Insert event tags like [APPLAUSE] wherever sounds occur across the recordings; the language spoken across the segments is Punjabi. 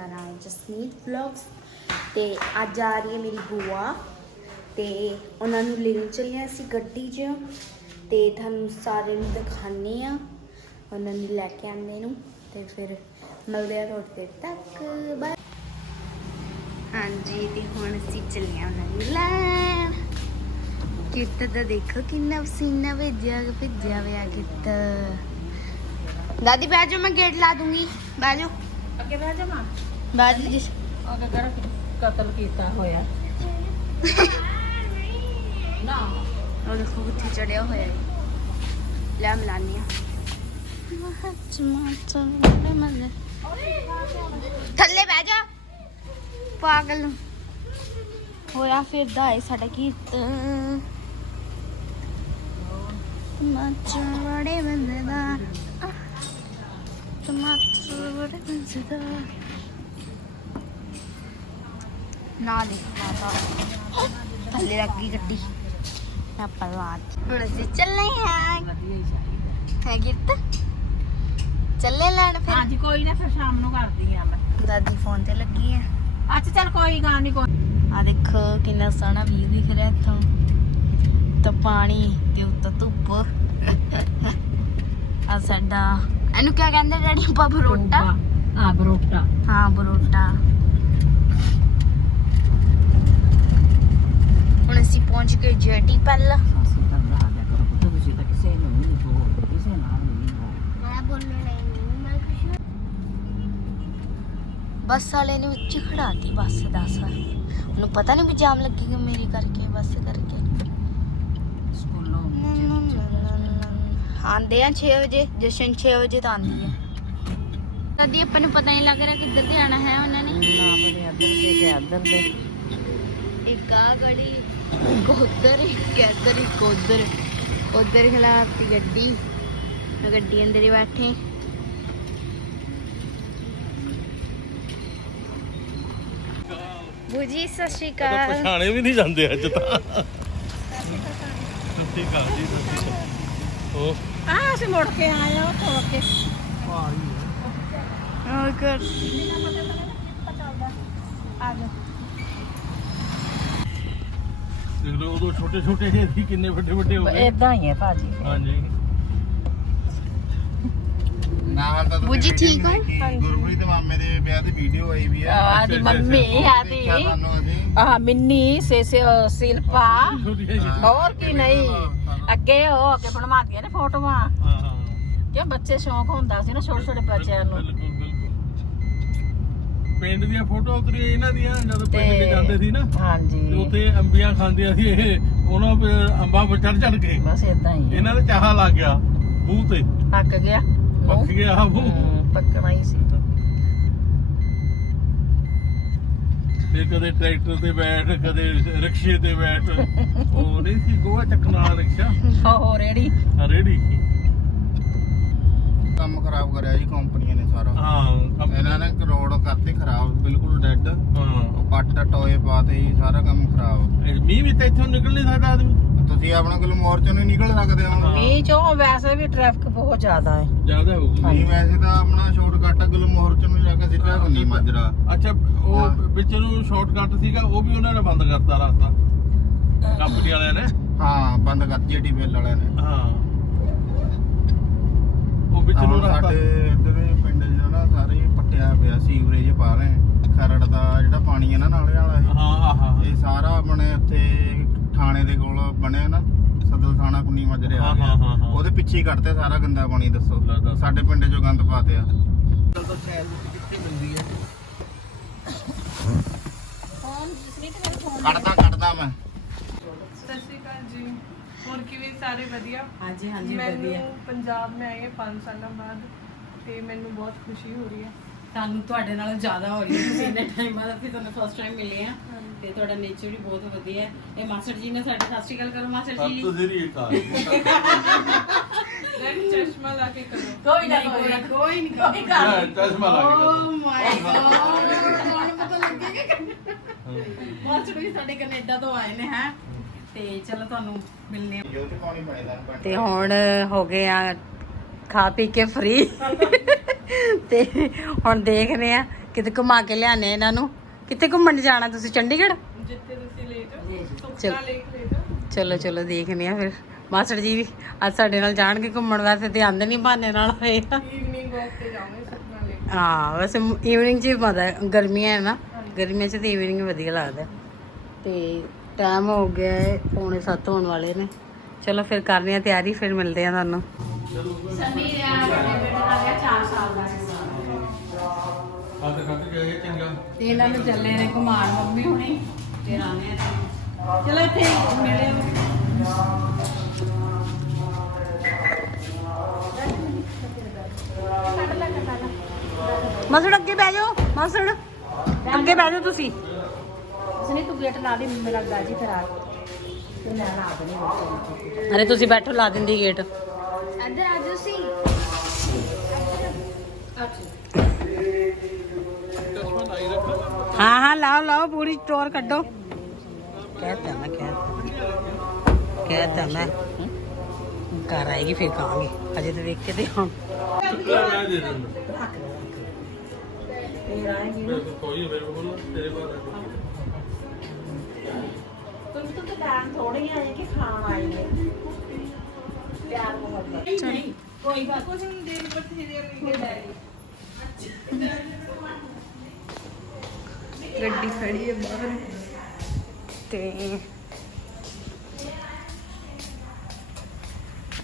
ਮੇਰਾ ਨਾਮ ਹੈ ਜਸਮੀਤ ਵਲੌਗਸ ਤੇ ਅੱਜ ਆ ਰਹੀ ਹੈ ਮੇਰੀ ਬੂਆ ਤੇ ਉਹਨਾਂ ਨੂੰ ਲੈਣ ਚੱਲੇ ਅਸੀਂ ਗੱਡੀ 'ਚ ਤੇ ਤੁਹਾਨੂੰ ਸਾਰੇ ਨੂੰ ਦਿਖਾਣੇ ਆ ਉਹਨਾਂ ਨੂੰ ਲੈ ਕੇ ਆਉਂਦੇ ਨੂੰ ਤੇ ਫਿਰ ਮਿਲਦੇ ਆ ਰੋਡ ਤੇ। ਤੱਕ ਬਾਏ ਹਾਂਜੀ, ਤੇ ਹੁਣ ਅਸੀਂ ਚੱਲੇ ਆ ਉਹਨਾਂ ਨੂੰ ਲੈਣ। ਕਿਰਤ ਦਾ ਦੇਖੋ ਕਿੰਨਾ ਪਸੀਨਾ ਭੇਜਿਆ ਭੇਜਿਆ ਹੋਇਆ ਕਿੱਟ। ਦਾਦੀ, ਬਹਿ ਜਾਓ, ਮੈਂ ਗੇਟ ਲਾ ਦੂੰਗੀ। ਬਹਿ ਜਾਓ। ਅੱਗੇ ਬਹਿ ਜਾ ਮਾਂ ਜਾਓ ਜਿਸ ਅੱਗੇ ਕਰ ਕਤਲ ਕੀਤਾ ਹੋਇਆ। ਨਾ। ਉਹ ਦੇਖੋ ਕਿੱਥੇ ਚੜਿਆ ਹੋਇਆ ਹੈ। ਲੈ ਮਿਲਾਨੀ ਆ। ਥੱਲੇ ਬਹਿ ਜਾ। ਪਾਗਲ ਹੋਇਆ ਫਿਰਦਾ ਹੈ ਸਾਡਾ ਕੀਰਤਨ ਟਮਾਟਰ ਬੜੇ ਬੰਦੇ ਦਾ ਟਮਾਟਰ ਬੜੇ ਬੰਦੇ ਦਾ ਨਾ ਦੇਖ ਮਾਤਾ। ਥੱਲੇ ਲੱਗ ਗਈ ਗੱਡੀ। ਆਪਾਂ ਬਾਤ ਹੁਣ ਅਸੀਂ ਚੱਲੇ ਹਾਂ। ਵਧੀਆ ਹੀ ਚਾਹੀਦਾ। ਹੈ ਗਿੱਤ? ਚੱਲੇ ਲੈਣ ਫਿਰ? ਹਾਂਜੀ ਕੋਈ ਨਾ ਫਿਰ ਸ਼ਾਮ ਨੂੰ ਕਰਦੀ ਆ ਮੈਂ। ਦਾਦੀ ਫੋਨ ਤੇ ਲੱਗੀ ਹੈ ਅੱਛਾ ਚੱਲ ਕੋਈ ਗੱਲ ਨਹੀਂ ਕੋਈ ਆ ਦੇਖੋ ਕਿੰਨਾ ਸੋਹਣਾ ਵੀਊ ਦਿਖ ਰਿਹਾ ਇੱਥੋਂ। ਤਾਂ ਪਾਣੀ ਦੇ ਉੱਤੇ ਧੁੱਪ। ਆ ਸਾਡਾ ਇਹਨੂੰ ਕੀ ਕਹਿੰਦੇ ਡੈਡੀ? ਆਪਾਂ ਬਰੋਟਾ। ਹਾਂ ਬਰੋਟਾ। ਹਾਂ ਬਰੋਟਾ ਹੁਣ ਅਸੀਂ ਪਹੁੰਚ ਗਏ ਜੈਟੀ ਪਹਿਲਾਂ ਸਾਸੂ ਦਾ ਬਣਾ ਦਿਆ ਕਰੋ ਪੁੱਤ ਤੁਸੀਂ ਤਾਂ ਕਿਸੇ ਨੂੰ ਨਹੀਂ ਬੋਲ ਕਿਸੇ ਨਾਲ ਨਹੀਂ ਬੋਲ ਮੈਂ ਬੋਲਣਾ ਨਹੀਂ ਮੈਂ ਕੁਝ ਬੱਸ ਵਾਲੇ ਨੇ ਵਿੱਚ ਖੜਾਤੀ ਬੱਸ ਦੱਸ ਉਹਨੂੰ ਪਤਾ ਨਹੀਂ ਵੀ ਜਾਮ ਲੱਗੇਗਾ ਮੇਰੀ ਕਰਕੇ ਬੱਸ ਕਰਕੇ। ਸਕੂਲੋਂ ਆਂਦੇ ਆ 6 ਵਜੇ ਜਸ਼ਨ 6 ਵਜੇ ਤਾਂ ਆਂਦੀ ਹੈ ਕਦੀ ਆਪਾਂ ਨੂੰ ਪਤਾ ਨਹੀਂ ਲੱਗ ਰਿਹਾ ਕਿੱਧਰ ਤੇ ਆਣਾ ਹੈ ਉਹਨਾਂ ਨੇ। ਨਾ ਬੜੇ ਅੱਧਰ ਦੇ ਕੇ ਅੱਧਰ ਦੇ ਇੱਕ ਆ ਇੱਕ ਉੱਧਰ ਇੱਕ ਇੱਧਰ ਇੱਕ ਉੱਧਰ। ਉੱਧਰ ਖਲਾਤੀ ਗੱਡੀ। ਗੱਡੀ ਅੰਦਰ ਹੀ ਬੈਠੇ। ਬੂਜੀ ਸਤਿ ਸ਼੍ਰੀ ਅਕਾਲ। ਪਛਾਣੇ ਵੀ ਨਹੀਂ ਜਾਂਦੇ ਅੱਜ ਤਾਂ। ਠੀਕ ਆ ਜੀ ਉਹ ਆ ਅਸੀਂ ਮੁੜ ਕੇ ਆਏ ਆ ਤੋੜ ਕੇ। ਹੋਰ ਕਰ ਆ ਜਾ। ਲਓ ਉਦੋਂ ਛੋਟੇ ਛੋਟੇ ਜਿਹੇ ਸੀ ਕਿੰਨੇ ਵੱਡੇ ਵੱਡੇ ਹੋ ਗਏ। ਇਦਾਂ ਹੀ ਹੈ ਭਾਜੀ। ਹਾਂਜੀ। ਨਾਲ ਤਾਂ ਬੁੱਜੀ ਠੀਕ ਹੋ? ਗੁਰਪ੍ਰੀਤ ਦੇ ਮਾਮੇ ਦੇ ਵਿਆਹ ਦੀ ਵੀਡੀਓ ਆਈ ਵੀ ਆ ਆਦੀ ਮੰਮੀ ਆਦੀ ਦੇਖਿਆ ਤੁਹਾਨੂੰ ਅਸੀਂ ਆ ਮਿੰਨੀ ਸੇ ਸੇ ਸਿਲਪਾ। ਛੋਟੀਆਂ ਜਿਹੀ ਹੋਰ ਕੀ ਨਹੀਂ। ਅੱਗੇ ਬਣਵਾਉਂਦੀਆਂ ਨੇ ਫੋਟੋਆਂ। ਹਾਂ ਹਾਂ। ਕਿਉਂ ਬੱਚੇ ਸ਼ੌਂਕ ਹੁੰਦਾ ਸੀ ਨਾ ਛੋਟੇ ਛੋਟੇ ਬੱਚਿਆਂ ਨੂੰ। ਬਿਲਕੁਲ। ਪਿੰਡ ਦੀਆਂ ਫੋਟੋ ਉਤਰੀਆਂ ਇਹਨਾਂ ਦੀਆਂ ਜਦੋਂ ਪਿੰਡ ਤੇ- ਜਾਂਦੇ ਸੀ ਨਾ ਤੇ ਹਾਂਜੀ ਉੱਥੇ ਅੰਬੀਆਂ ਖਾਂਦੀਆਂ ਸੀ ਇਹ ਉਹਨਾਂ ਤੇ ਅੰਬਾਂ ਪਰ ਚੜ ਚੜ ਕੇ। ਬਸ ਇਦਾਂ ਹੀ। ਹੈ। ਇਹਨਾਂ ਦੇ ਚਾਹਾ ਲੱਗ ਗਿਆ ਮੂੰਹ ਤੇ। ਪੱਕ ਗਿਆ ਪੱਕ ਗਿਆ ਮੂੰਹ। ਹਮ, ਪੱਕਣਾ ਹੀ ਸੀ। ਤੇ ਕਦੇ ਟਰੈਕਟਰ ਤੇ ਬੈਠ ਕਦੇ ਰਿਕਸ਼ੇ ਤੇ ਬੈਠ। ਉਹ ਨਹੀਂ ਸੀ ਗੋਆ ਚੱਕਣ ਰਿਕਸ਼ਾ? ਹੋ ਰੇੜੀ। ਰੇੜੀ ਕੰਮ ਖਰਾਬ ਕਰਿਆ ਜੀ ਕੰਪਨੀਆਂ ਨੇ ਸਾਰਾ। ਹਾਂ ਇਹਨਾਂ ਨੇ ਕਰੋੜ ਕਰਤੇ ਖਰਾਬ ਬਿਲਕੁਲ ਡੈੱਡ ਹਾਂ। ਪੱਟ ਟੋਏ ਪਾਤੇ ਜੀ ਸਾਰਾ ਕੰਮ ਖਰਾਬ। ਮੀਂਹ ਵੀ ਤਾਂ ਇੱਥੋਂ ਨਿਕਲ ਨਹੀਂ ਸਕਦਾ ਆਦਮੀ। ਤੁਸੀਂ ਆਪਣਾ ਕੋਲ ਮੋਰਚੋਂ ਨਹੀਂ ਨਿਕਲ ਸਕਦੇ ਹੁਣ। ਮੀਂਹ ਚੋਂ ਵੈਸੇ ਵੀ ਟ੍ਰੈਫਿਕ ਬਹੁਤ ਜ਼ਿਆਦਾ ਹੈ। ਜ਼ਿਆਦਾ ਹੋਊਗੀ ਨਹੀਂ ਵੈਸੇ ਤਾਂ ਆਪਣਾ ਸ਼ਾਰਟਕਟ ਅਗਲ ਮੋਰਚੋਂ ਨੂੰ ਜਾ ਕੇ ਸਿੱਧਾ ਹੁੰਦੀ ਮਾਜਰਾ। ਅੱਛਾ ਉਹ। ਵਿੱਚ ਨੂੰ ਸ਼ਾਰਟਕਟ ਸੀਗਾ ਉਹ ਵੀ ਉਹਨਾਂ ਨੇ ਬੰਦ ਕਰਤਾ ਰਸਤਾ। ਕੰਪਨੀ ਵਾਲਿਆਂ ਨੇ। ਹਾਂ ਬੰਦ ਕਰ ਜੀਟੀ ਬਿੱਲ ਵਾਲਿਆਂ ਨੇ। ਹਾਂ। ਉਹ ਵਿੱਚ ਨੂੰ ਰਸਤਾ ਸਾਡੇ ਇੱਧਰ ਦੇ ਪਿੰਡ ਜਿਹੜਾ ਨਾ ਸਾਰੇ ਹੀ ਪੱਟਿਆ ਪਿਆ ਸੀਵਰੇਜ ਪਾ ਰਹੇ ਖਰੜ ਦਾ ਜਿਹੜਾ ਪਾਣੀ ਹੈ ਨਾ ਨਾਲੇ ਵਾਲਾ ਇਹ। ਹਾਂ ਹਾਂ ਹਾਂ ਇਹ ਸਾਰਾ ਆਪਣੇ ਉੱਥੇ ਥਾਣੇ ਦੇ ਕੋਲ ਬਣਿਆ ਨਾ ਸਦਰ ਥਾਣਾ ਕੁੰਨੀ ਮਜਰੇ ਆ ਹਾਂ, ਗਿਆ ਹਾਂ, ਹਾਂ, ਹਾਂ। ਉਹਦੇ ਪਿੱਛੇ ਹੀ ਕੱਢਤੇ ਸਾਰਾ ਗੰਦਾ ਪਾਣੀ ਦੱਸੋ। ਸਾਡੇ ਪਿੰਡ ਚੋਂ ਗੰਦ ਪਾਤੇ ਆ। ਤਾਂ ਸ਼ਾਇਦ ਕਿੱਥੇ ਮਿਲਦੀ ਹੈ ਕੱਢਦਾ ਕੱਢਦਾ ਮੈਂ। ਸਤਿ ਸ਼੍ਰੀ ਅਕਾਲ ਜੀ। ਹੋਰ ਕਿਵੇਂ ਸਾਰੇ ਵਧੀਆ। ਹਾਂਜੀ ਹਾਂਜੀ ਮੈਨੂੰ ਵਧੀਆ ਪੰਜਾਬ ਮੈਂ ਹਾਂ 5 ਸਾਲਾਂ ਬਾਅਦ ਤੇ ਮੈਨੂੰ ਬਹੁਤ ਖੁਸ਼ੀ ਹੋ ਰਹੀ ਹੈ। ਸਾਨੂੰ ਤੁਹਾਡੇ ਨਾਲੋਂ ਜ਼ਿਆਦਾ ਹੋ ਰਹੀ ਹੈ। ਤੁਸੀਂ ਇੰਨੇ ਟਾਈਮ ਬਾਅਦ ਅਸੀਂ ਤੁਹਾਨੂੰ ਫਸਟ ਟਾਈਮ ਮਿਲੇ ਆ ਤੇ ਤੁਹਾਡਾ ਨੇਚਰ ਵੀ ਬਹੁਤ ਵਧੀਆ ਹੈ। ਇਹ ਮਾਸਟਰ ਜੀ ਨੇ ਸਾਡੇ ਸਤਿ ਸ਼੍ਰੀ ਅਕਾਲ ਕਰੋ ਮਾਸਟਰ ਜੀ। ਸਤਿ ਸ੍ਰੀ ਅਕਾਲ। ਲੈ ਚਸ਼ਮਾ ਲਾ ਕੇ ਕਰੋ। ਕੋਈ ਨਾ ਕੋਈ ਨਾ ਕੋਈ ਨਹੀਂ। ਕੋਈ ਹਾਂ, ਚਸ਼ਮਾ ਲਾ ਕੇ ਕਰੋ। ਓ ਮਾਈ ਗॉड ਤੁਹਾਨੂੰ ਪਤਾ ਲੱਗੇਗਾ ਮਾਸਟਰ ਵੀ ਸਾਡੇ ਕੈਨੇਡਾ ਤੋਂ ਆਏ ਨੇ ਹੈ। ਤੇ ਚਲੋ ਤੁਹਾਨੂੰ ਮਿਲਨੇ ਤੇ ਹੁਣ ਹੋ ਗਏ ਆ ਖਾ ਪੀ ਕੇ ਫ੍ਰੀ ਤੇ ਹੁਣ ਦੇਖਦੇ ਆ ਕਿਤੇ ਘੁਮਾ ਕੇ ਲਿਆਣੇ ਇਹਨਾਂ ਨੂੰ। ਕਿੱਥੇ ਘੁੰਮਣ ਜਾਣਾ ਤੁਸੀਂ ਚੰਡੀਗੜ੍ਹ? ਜਿੱਥੇ ਤੁਸੀਂ ਲੈ ਜਾਓ ਚਲ ਸੁਖਨਾ ਲੇਕ ਲੈ ਜਾਓ। ਚਲੋ ਚਲੋ ਦੇਖਨੇ ਆ ਫਿਰ। ਮਾਸਟਰ ਜੀ ਅੱਜ ਸਾਡੇ ਨਾਲ ਜਾਣਗੇ ਘੁੰਮਣ ਵਾਸਤੇ ਤੇ ਆਂਦੇ ਨਹੀਂ ਬਹਾਨੇ ਨਾਲ ਹੋਏ ਆ। ਈਵਨਿੰਗ ਵਾਕ ਤੇ ਜਾਵਾਂਗੇ ਸੁਖਨਾ ਲੇਕ ਹਾਂ ਵੈਸੇ ਈਵਨਿੰਗ 'ਚ ਹੈ। ਗਰਮੀਆਂ ਹੈ ਨਾ। ਗਰਮੀਆਂ 'ਚ ਤੇ ਈਵਨਿੰਗ ਵਧੀਆ ਲੱਗਦਾ। ਤੇ ਟਾਈਮ ਹੋ ਗਿਆ ਹੈ ਪੌਣੇ 7 ਹੋਣ ਵਾਲੇ ਨੇ। ਚਲੋ ਫਿਰ ਕਰਨੀ ਆ ਤਿਆਰੀ ਫਿਰ ਮਿਲਦੇ ਆ ਤੁਹਾਨੂੰ। ਸੰਨੀ ਆ ਬੇਟਾ ਆ ਗਿਆ 4 ਸਾਲ ਦਾ ਹੱਥ ਕੱਟ ਗਏ ਚੰਗਾ। ਤੇ ਇਹਨਾਂ ਨੂੰ ਚੱਲੇ ਨੇ ਘੁਮਾਣ ਮੰਮੀ ਹੁਣੀ ਤੇ ਰਾਣੇ ਆ ਚਲੋ ਇੱਥੇ ਮਿਲੇ ਮਸੜ ਅੱਗੇ ਬਹਿ ਜਾਓ ਮਸੜ। ਅੱਗੇ ਬਹਿ ਜਾਓ ਤੁਸੀਂ। ਉਸਨੇ ਤੂੰ ਗੇਟ ਲਾ ਦੇ ਮੇਰਾ ਗਾਜੀ ਖਰਾਬ ਤੇ ਮੈਂ ਲਾ ਦਣੀ ਅਰੇ ਤੁਸੀਂ ਬੈਠੋ ਲਾ ਦਿੰਦੀ ਗੇਟ। ਅੰਦਰ ਆ ਜਾਓ ਸੀ। ਹਾਂ ਹਾਂ ਲਾਓ ਲਾਓ ਪੂਰੀ ਟੋਰ ਕੱਢੋ। ਕਹਿਤਾ ਮੈਂ ਕਹਿਤਾ ਕਹਿਤਾ ਮੈਂ। ਘਰ ਆਏਗੀ ਫਿਰ ਕਹਾਂਗੇ ਅਜੇ ਤਾਂ ਵੇਖ ਕੇ ਤੇ ਹਾਂ ਮੈਂ ਦੇ ਦਿੰਦਾ ਮੇਰੇ ਕੋਲ ਕੋਈ ਮੇਰੇ ਕੋਲ ਤੇਰੇ ਬਾਰੇ ਕੋਈ ਗੱਲ ਕੁਝ ਨਹੀਂ ਦੇਰ ਬਥੇਰੇ ਮਿਲ ਜਾਏਗੀ ਗੱਡੀ ਖੜੀ ਹੈ ਬਾਹਰ। ਤੇ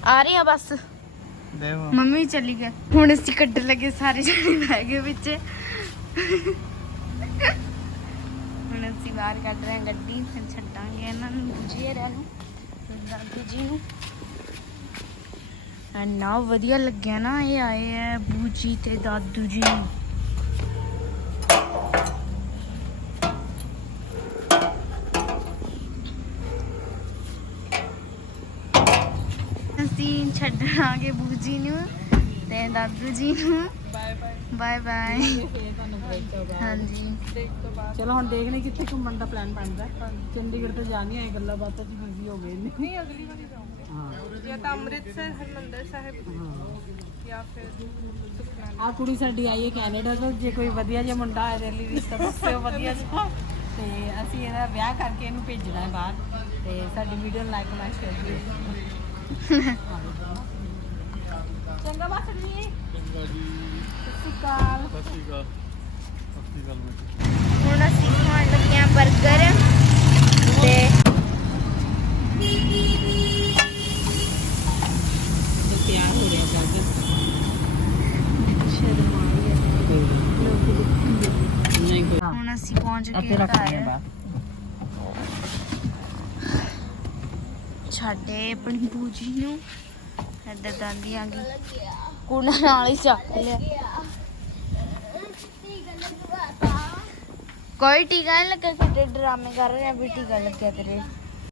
ਆ ਰਹੀ ਆ ਬਸ? ਦੇਖੋ ਮੰਮੀ ਵੀ ਚਲੀ ਗਏ ਹੁਣ ਅਸੀਂ ਕੱਢਣ ਲੱਗੇ ਸਾਰੇ ਜਣੇ ਬਹਿ ਗਏ ਵਿੱਚ। ਹੁਣ ਅਸੀਂ ਬਾਹਰ ਕੱਢ ਰਹੇ ਹਾਂ ਗੱਡੀ, ਫਿਰ ਛੱਡਾਂਗੇ ਇਹਨਾਂ ਨੂੰ ਜੀ ਰਿਆਂ ਨੂੰ ਦਾਦੂ ਜੀ ਨੂੰ। ਇੰਨਾ ਵਧੀਆ ਲੱਗਿਆ ਨਾ ਇਹ ਆਏ ਹੈ ਬੂਜੀ ਤੇ ਦਾਦੂ ਜੀ ਅਸੀਂ ਛੱਡਾਂਗੇ ਬੂਜੀ ਨੂੰ ਤੇ ਦਾਦੂ ਜੀ ਨੂੰ। ਬਾਏ ਬਾਏ ਹਾਂਜੀ। ਦੇਖ ਚਲੋ ਹੁਣ ਦੇਖਨੇ ਕਿੱਥੇ ਘੁੰਮਣ ਦਾ ਪਲਾਨ ਬਣਦਾ। ਚੰਡੀਗੜ੍ਹ ਤੋਂ ਜਾਣੀ ਹੈ ਗੱਲਾਂ ਬਾਤਾਂ ਚ ਬਿਜ਼ੀ ਹੋ ਗਏ ਨੇ। ਨਹੀਂ ਅਗਲੀ ਵਾਰੀ ਜਾਵਾਂਗੇ ਹਾਂ। ਜਾਂ ਤਾਂ ਅੰਮ੍ਰਿਤਸਰ ਹਰਮੰਦਰ ਸਾਹਿਬ ਜਾਂ ਫਿਰ ਸੁਖਨਾ ਆ ਕੁੜੀ ਸਾਡੀ ਆਈ ਹੈ ਕੈਨੇਡਾ ਤੋਂ ਜੇ ਕੋਈ ਵਧੀਆ ਜਿਹਾ ਮੁੰਡਾ ਆਏ ਦੇ ਲਈ ਰਿਸ਼ਤਾ ਦੱਸਿਓ ਵਧੀਆ ਜਿਹਾ। ਤੇ ਅਸੀਂ ਇਹਦਾ ਵਿਆਹ ਕਰਕੇ ਇਹਨੂੰ ਭੇਜਣਾ ਹੈ ਬਾਹਰ। ਤੇ ਸਾਡੀ ਵੀਡੀਓ ਨੂੰ ਲਾਈਕ ਕਮੈਂਟ ਸ਼ੇਅਰ ਕਰਿਓ। [LAUGHS] ਚੰਗਾ ਬਾਸੜ ਜੀ। ਚੰਗਾ ਜੀ। ਸਤਿ ਸ਼੍ਰੀ ਅਕਾਲ। ਸਤਿ ਸ਼੍ਰੀ ਅਕਾਲ। ਸਤਿ ਸ਼੍ਰੀ ਅਕਾਲ ਬੇਟੇ ਹੁਣ ਅਸੀਂ ਖਾਣ ਲੱਗੇ ਆ 버ਗਰ ਤੇ ਤਿਆਰ ਹੋ ਰਿਹਾ ਬਾਅਦ ਨਹੀਂ ਕੋਈ। ਹੁਣ ਅਸੀਂ ਪਹੁੰਚ ਗਏ ਘਰ। ਛੱਡੇ ਆਪਣੀ ਬੂਜੀ ਨੂੰ ਇੱਧਰ ਦਾਦੀ ਆ ਗਈ। ਕੁਣਾ ਨਾਲ ਹੀ ਚੱਕ ਲਿਆ। ਕੋਈ ਟੀਕਾ ਨਹੀਂ ਲੱਗਿਆ ਕਿਤੇ ਡਰਾਮੇ ਕਰ ਰਹੇ ਆ ਵੀ ਟੀਕਾ ਲੱਗਿਆ ਤੇਰੇ।